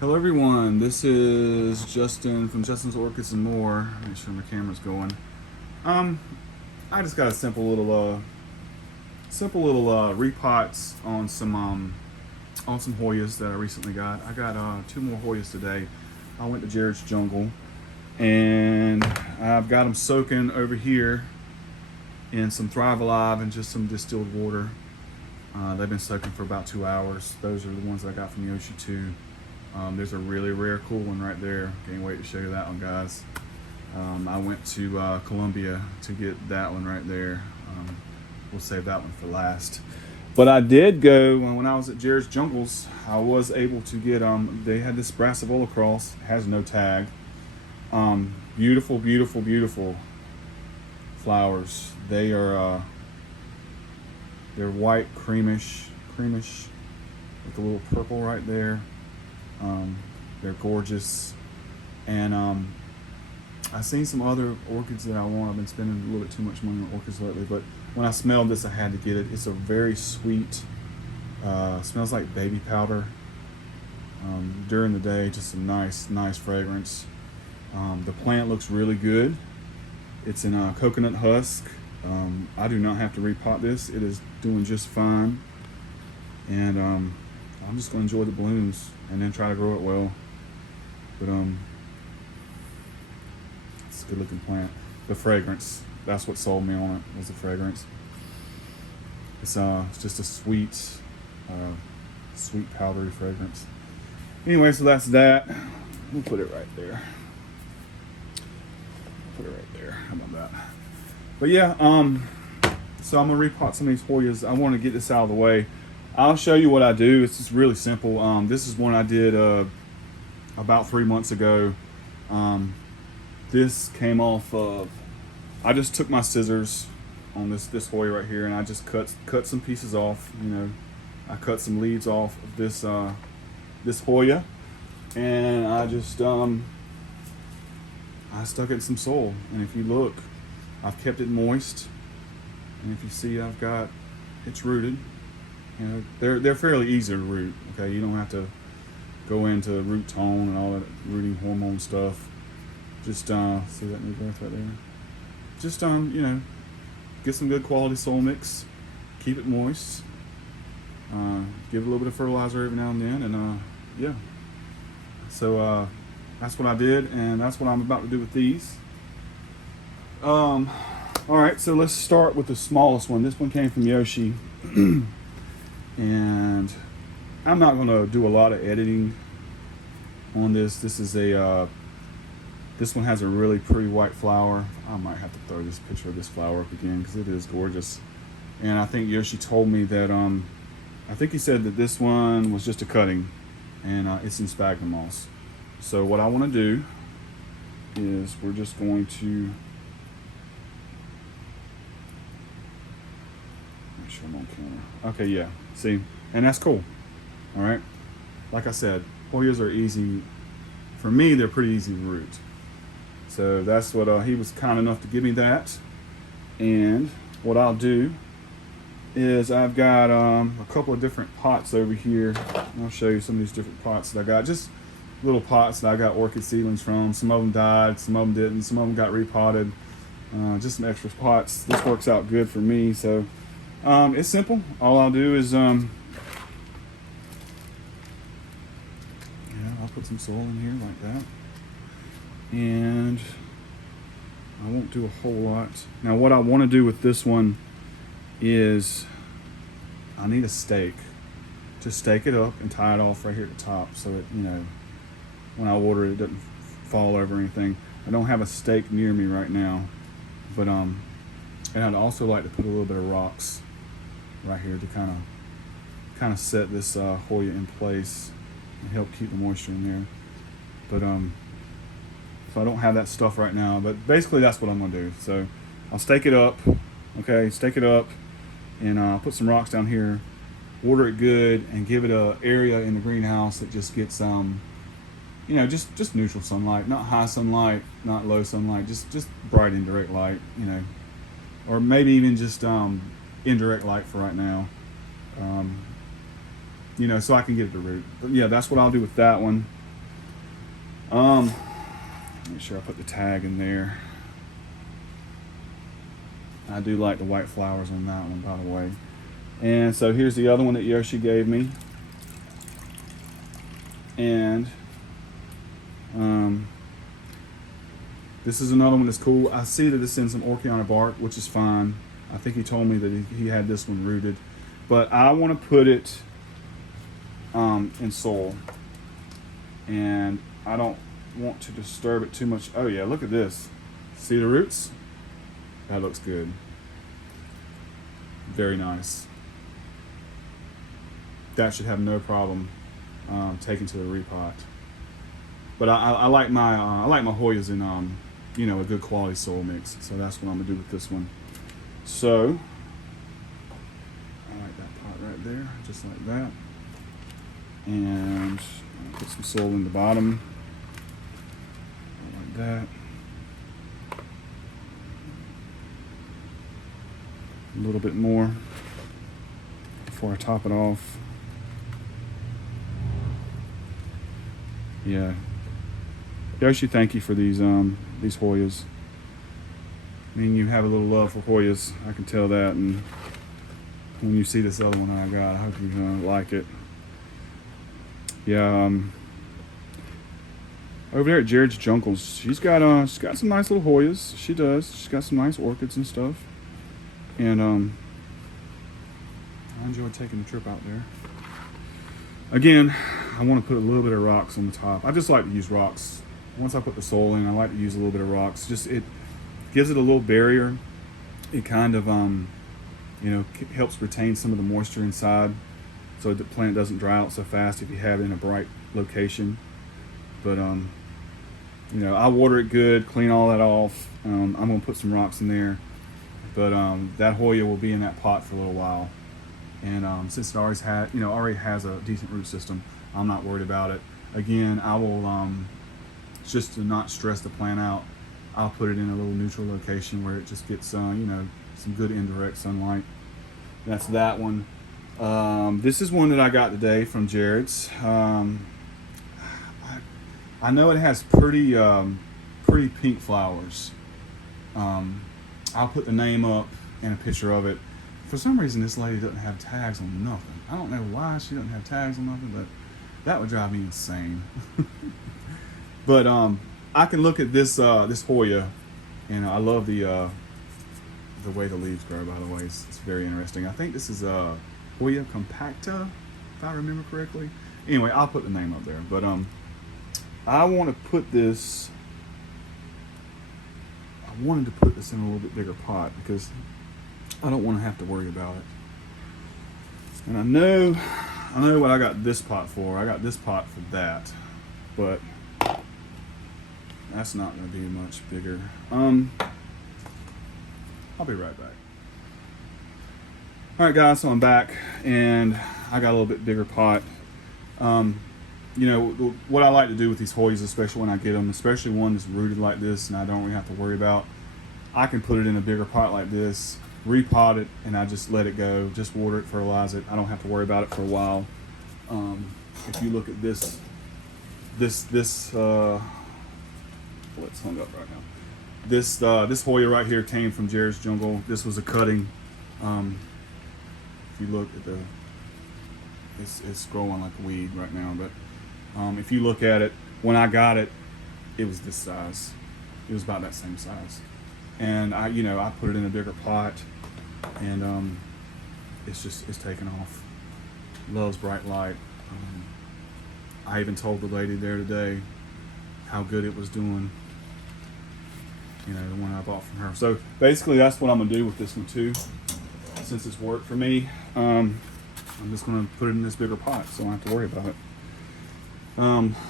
Hello everyone, this is Justin from Justin's Orchids and More. Make sure my camera's going. Um, I just got a simple little repots on some Hoyas that I recently got. I got two more Hoyas today. I went to Jared's Jungle, and I've got them soaking over here in some Thrive Alive and just some distilled water. They've been soaking for about 2 hours. Those are the ones I got from Yoshi too. There's a really rare cool one right there. Can't wait to show you that one, guys. I went to Colombia to get that one right there. We'll save that one for last. But I did go when I was at Jared's Jungles. I was able to get they had this Brassavola cross. It has no tag. Beautiful, beautiful, beautiful flowers. They're white, creamish with a little purple right there. They're gorgeous, and I've seen some other orchids that I want. I've been spending a little bit too much money on orchids lately, but when I smelled this, I had to get it. It's a very sweet, smells like baby powder. During the day, just a nice fragrance. The plant looks really good. It's in a coconut husk. I do not have to repot this. It is doing just fine, and I'm just gonna enjoy the blooms and then try to grow it well. But it's a good looking plant. The fragrance, that's what sold me on it, was the fragrance. It's just a sweet powdery fragrance. Anyway, so that's that. We'll put it right there. How about that? But yeah, so I'm gonna repot some of these Hoyas. I want to get this out of the way. I'll show you what I do. It's just really simple. This is one I did about 3 months ago. This came off of, I just took my scissors on this Hoya right here, and I just cut some pieces off. I cut some leaves off of this Hoya, and I just I stuck it in some soil. And if you look, I've kept it moist, and if you see, it's rooted. They're fairly easy to root. Okay, you don't have to go into root tone and all that rooting hormone stuff. Just see that new growth right there. Just get some good quality soil mix, keep it moist, give it a little bit of fertilizer every now and then, and yeah. So that's what I did, and that's what I'm about to do with these. All right, so let's start with the smallest one. This one came from Yoshi. And I'm not going to do a lot of editing on this. This one has a really pretty white flower. I might have to throw this picture of this flower up again because it is gorgeous. And I think Yoshi told me that I think he said that this one was just a cutting, and it's in sphagnum moss. So what I want to do is we're just going to make sure I'm on camera. Okay, yeah. See, and that's cool. All right, like I said, Hoyas are easy for me. They're pretty easy to root. So that's what he was kind enough to give me that. And what I'll do is I've got a couple of different pots over here. I'll show you some of these different pots that I got. Just little pots that I got orchid seedlings from. Some of them died, some of them didn't, some of them got repotted. Just some extra pots. This works out good for me. So it's simple. All I'll do is I'll put some soil in here like that, and I won't do a whole lot. Now what I want to do with this one is I need a stake to stake it up and tie it off right here at the top, so that when I water it, it doesn't fall over or anything. I don't have a stake near me right now, but and I'd also like to put a little bit of rocks right here to kind of set this Hoya in place and help keep the moisture in there. But so I don't have that stuff right now, but basically that's what I'm gonna do. So I'll stake it up, okay, and I'll put some rocks down here, water it good, and give it a area in the greenhouse that just gets just neutral sunlight, not high sunlight, not low sunlight, just bright indirect light, or maybe even just indirect light for right now, so I can get it to root. But yeah, that's what I'll do with that one. Make sure I put the tag in there. I do like the white flowers on that one, by the way. And so here's the other one that Yoshi gave me. And this is another one that's cool. I see that it's in some Orchiana bark, which is fine. I think he told me that he had this one rooted. But I want to put it in soil. And I don't want to disturb it too much. Oh yeah, look at this. See the roots? That looks good. Very nice. That should have no problem taken to the repot. But I like my Hoyas in you know, a good quality soil mix. So that's what I'm gonna do with this one. So I like that pot right there, just like that. And I'll put some soil in the bottom, like that. A little bit more before I top it off. Yeah. Yoshi, thank you for these Hoyas. I mean, you have a little love for Hoyas. I can tell that. And when you see this other one that I got, I hope you like it. Yeah. Over there at Jared's Jungles, she's got some nice little Hoyas. She does. She's got some nice orchids and stuff. And I enjoy taking the trip out there. Again, I want to put a little bit of rocks on the top. I just like to use rocks. Once I put the soil in, I like to use a little bit of rocks. Just it gives it a little barrier. It kind of you know, helps retain some of the moisture inside, so the plant doesn't dry out so fast if you have it in a bright location. But you know, I water it good, clean all that off. I'm gonna put some rocks in there, but that Hoya will be in that pot for a little while. And since it already has a decent root system, I'm not worried about it. Again, I will just to not stress the plant out, I'll put it in a little neutral location where it just gets you know, some good indirect sunlight. That's that one. This is one that I got today from Jared's. I know it has pretty pink flowers. I'll put the name up and a picture of it. For some reason, this lady doesn't have tags on nothing. I don't know why she doesn't have tags on nothing, but that would drive me insane. But I can look at this this Hoya, and I love the way the leaves grow. By the way, it's very interesting. I think this is Hoya compacta, if I remember correctly. Anyway, I'll put the name up there. But I want to put this. I wanted to put this in a little bit bigger pot because I don't want to have to worry about it. And I know what I got this pot for. I got this pot for that, but that's not going to be much bigger. I'll be right back. All right, guys, so I'm back, and I got a little bit bigger pot. You know, what I like to do with these Hoyas, especially when I get them, especially one that's rooted like this and I don't really have to worry about, I can put it in a bigger pot like this, repot it, and I just let it go, just water it, fertilize it. I don't have to worry about it for a while. If you look at this well, it's hung up right now. This Hoya right here came from Jared's Jungle. This was a cutting. If you look at it's growing like a weed right now, but if you look at it, when I got it, it was this size. It was about that same size. And I put it in a bigger pot, and it's taken off. Loves bright light. I even told the lady there today how good it was doing. You know, the one I bought from her. So basically, that's what I'm gonna do with this one too. Since it's worked for me, I'm just gonna put it in this bigger pot, so I don't have to worry about it.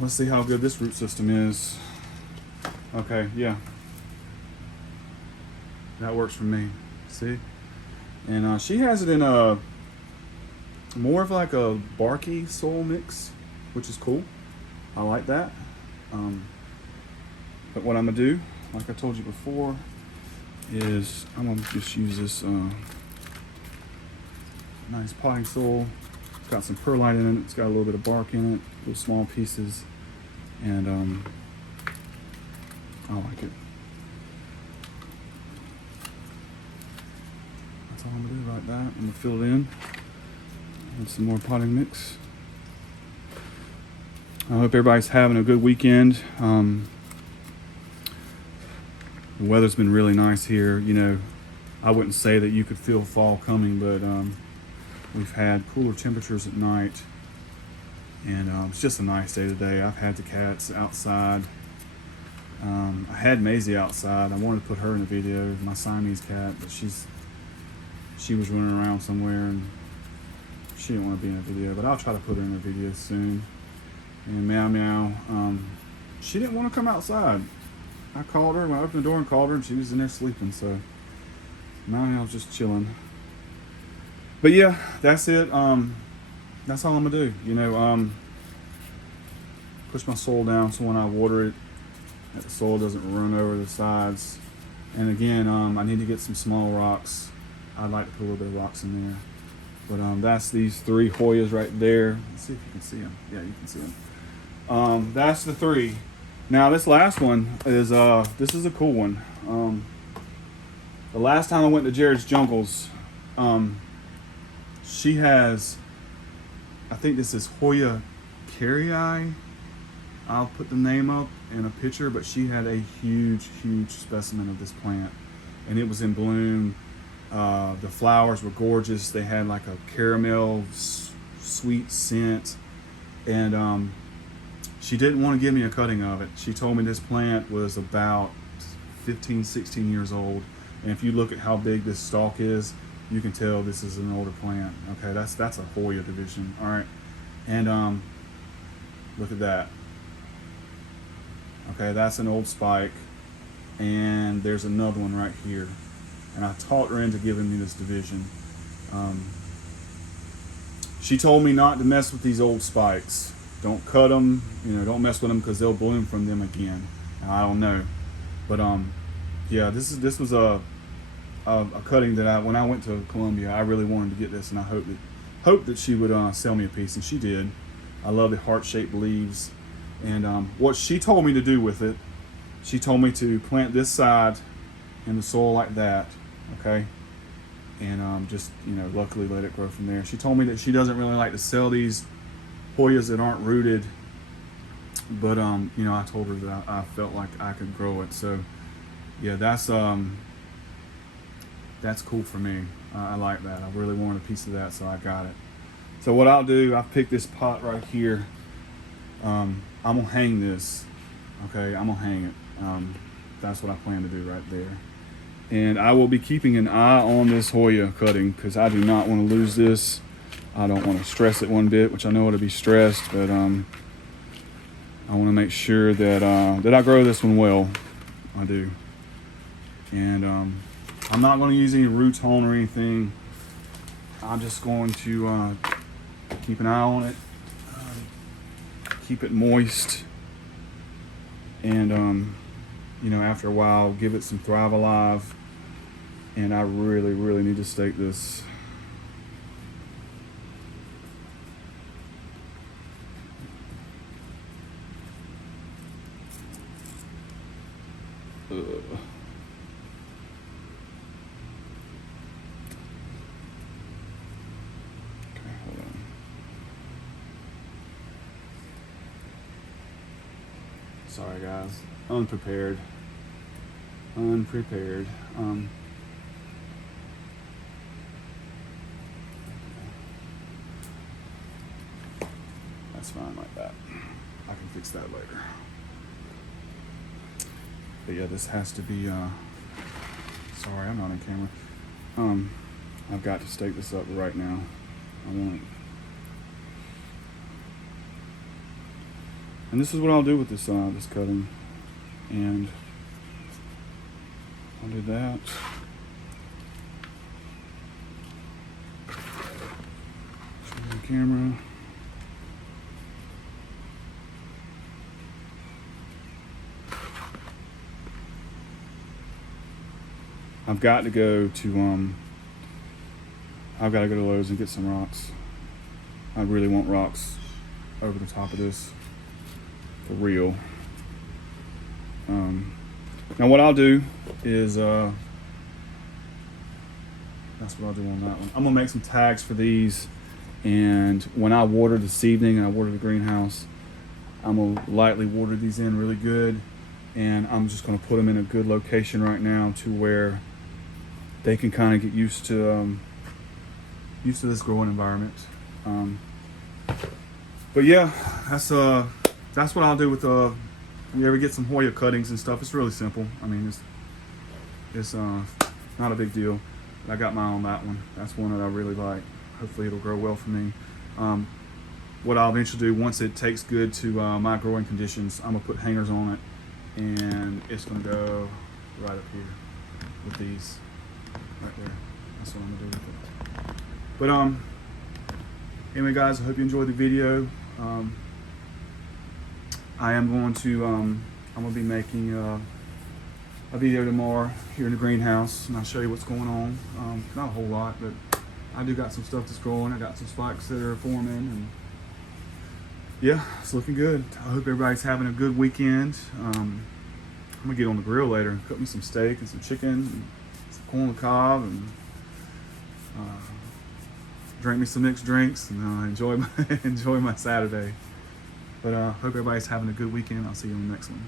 Let's see how good this root system is. Okay, yeah. That works for me. See? And she has it in a more of like a barky soil mix, which is cool. I like that. But what I'm gonna do, like I told you before, is I'm gonna just use this nice potting soil. It's got some perlite in it. It's got a little bit of bark in it, little small pieces, and I like it. That's all I'm gonna do like that. I'm gonna fill it in with some more potting mix. I hope everybody's having a good weekend. The weather's been really nice here. You know, I wouldn't say that you could feel fall coming, but we've had cooler temperatures at night, and it's just a nice day today. I've had the cats outside. I had Maisie outside. I wanted to put her in a video, my Siamese cat, but she was running around somewhere and she didn't want to be in a video, but I'll try to put her in a video soon. And Meow Meow, she didn't want to come outside. I called her, I opened the door and called her, and she was in there sleeping, so Meow Meow was just chilling. But yeah, that's it. That's all I'm gonna do. You know, push my soil down so when I water it, that the soil doesn't run over the sides. And again, I need to get some small rocks. I'd like to put a little bit of rocks in there. But that's these 3 Hoyas right there. Let's see if you can see them. Yeah, you can see them. That's the 3. Now this last one is this is a cool one. The last time I went to Jared's Jungles, she has, I think this is Hoya carrii. I'll put the name up in a picture, but she had a huge specimen of this plant, and it was in bloom. The flowers were gorgeous. They had like a caramel sweet scent, and she didn't want to give me a cutting of it. She told me this plant was about 15-16 years old, and if you look at how big this stalk is, you can tell this is an older plant. Okay, that's a Hoya division. All right, and look at that. Okay, that's an old spike, and there's another one right here. And I talked her into giving me this division. She told me not to mess with these old spikes. Don't cut them, you know, don't mess with them because they'll bloom from them again. Now, I don't know, but yeah, this was a cutting that when I went to Columbia, I really wanted to get this, and I hoped that she would sell me a piece, and she did. I love the heart-shaped leaves, and what she told me to do with it, she told me to plant this side in the soil like that, okay, and just, you know, luckily let it grow from there. She told me that she doesn't really like to sell these Hoyas that aren't rooted, but you know, I told her that I felt like I could grow it. So yeah, that's cool for me. I like that. I really wanted a piece of that, so I got it. So what I'll do, I've picked this pot right here. I'm gonna hang this. Okay, I'm gonna hang it. That's what I plan to do right there. And I will be keeping an eye on this Hoya cutting because I do not want to lose this. I don't want to stress it one bit, which I know it'll be stressed, but I want to make sure that that I grow this one well. I do. And I'm not going to use any roots hone or anything. I'm just going to keep an eye on it, keep it moist, and you know, after a while, give it some Thrive Alive. And I really need to stake this. Okay, hold on. Sorry guys, unprepared. That's fine like that. I can fix that later. But yeah, this has to be, sorry, I'm not on camera. I've got to stake this up right now. I want it. And this is what I'll do with this, this cutting. And I'll do that. Show the camera. I've got to go to Lowe's and get some rocks. I really want rocks over the top of this for real. Now what I'll do is, that's what I'll do on that one. I'm gonna make some tags for these, and when I water this evening and I water the greenhouse, I'm gonna lightly water these in really good, and I'm just gonna put them in a good location right now to where they can kind of get used to this growing environment. But yeah, that's what I'll do with you ever get some Hoya cuttings and stuff. It's really simple. I mean, it's not a big deal. But I got mine on that one. That's one that I really like. Hopefully it'll grow well for me. What I'll eventually do once it takes good to my growing conditions, I'm gonna put hangers on it, and it's gonna go right up here with these right there. That's what I'm gonna do with it. But anyway, guys, I hope you enjoyed the video. I am going to I'm gonna be making a video tomorrow here in the greenhouse, and I'll show you what's going on. Not a whole lot, but I do got some stuff that's growing. I got some spikes that are forming, and yeah, it's looking good. I hope everybody's having a good weekend. I'm gonna get on the grill later and cook me some steak and some chicken and some corn on the cob, and drink me some mixed drinks, and enjoy my Saturday. But hope everybody's having a good weekend. I'll see you on the next one.